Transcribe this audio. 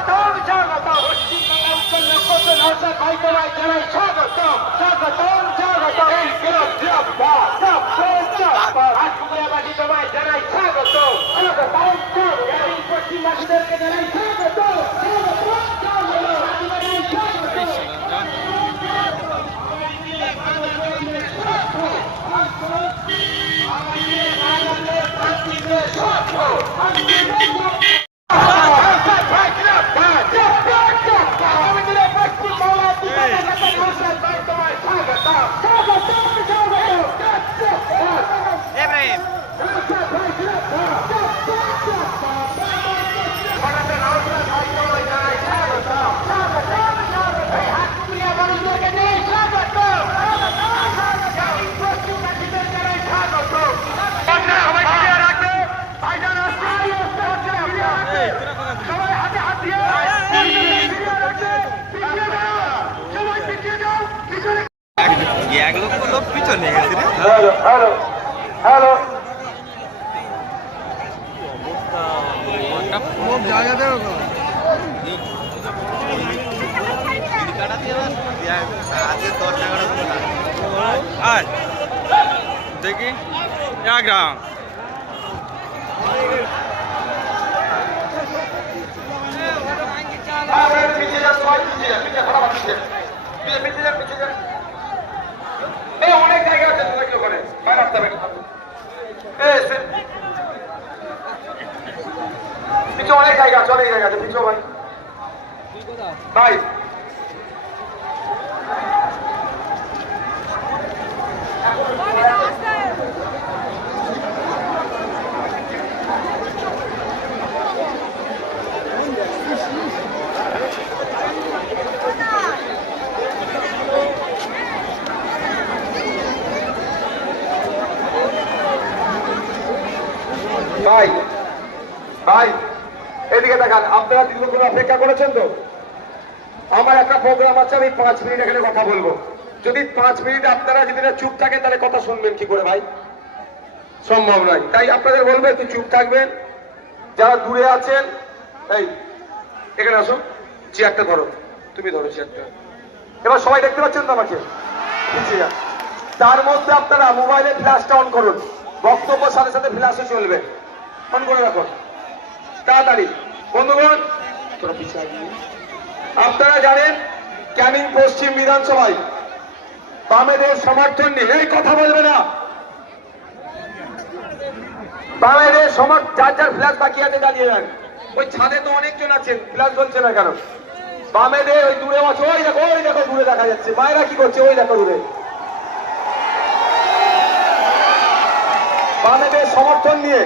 স্বাগতম স্বাগতম পশ্চিমবাংলা উত্তর লক্ষ্য নৌসা ভাইতরাই জানাই স্বাগতম স্বাগতম স্বাগতম হাটকুড়িয়াবাসী তোমায় জানাই স্বাগতম স্বাগতম পশ্চিমবাসীদেরকে জানাই স্বাগতম এক লক্ষ লোক পিছনে গেছে রে। হ্যালো হ্যালো হ্যালো আর দেখি গ্রাম অনেক জায়গা আছে ওখানে পিছু অনেক জায়গা আছে অনেক জায়গা আছে পিছু ভাই ভাই ভাই ভাই এদিকে দেখান আপনারা দীর্ঘক্ষণ অপেক্ষা করেছেন তো আমার একটা প্রোগ্রাম আছে আমি 5 মিনিট এখানে কথা বলবো যদি 5 মিনিট আপনারা যদি চুপ থাকেন তাহলে কথা শুনবেন কি করে ভাই সম্ভব নয় তাই আপনাদের বলবো একটু চুপ থাকবেন যারা দূরে আছেন এই এখানে আসো চেয়ারটা ধরো তুমি ধরো চেয়ারটা এবার সবাই দেখতে পাচ্ছেন তো আমাকে তার মধ্যে আপনারা মোবাইলের ফ্ল্যাশটা অন করুন বক্তব্যের সাথে সাথে ফ্ল্যাশে চলবে অন করে রাখুন তাড়াতাড়ি বন্ধুগণ আপনারা জানেন ক্যানিং পশ্চিম বিধানসভায় বামেদের সমর্থন নিয়ে এই কথা বলবে না বামেদের যার যার ফ্ল্যাশ বাকি আছে দাঁড়িয়ে যান ওই ছাদে তো অনেকজন আছেন ফ্ল্যাশ জ্বলছে না কেন বামেদের ওই দূরে আছে ওই দেখো দূরে দেখা যাচ্ছে মায়েরা কি করছে ওই দেখো দূরে বামেদের সমর্থন নিয়ে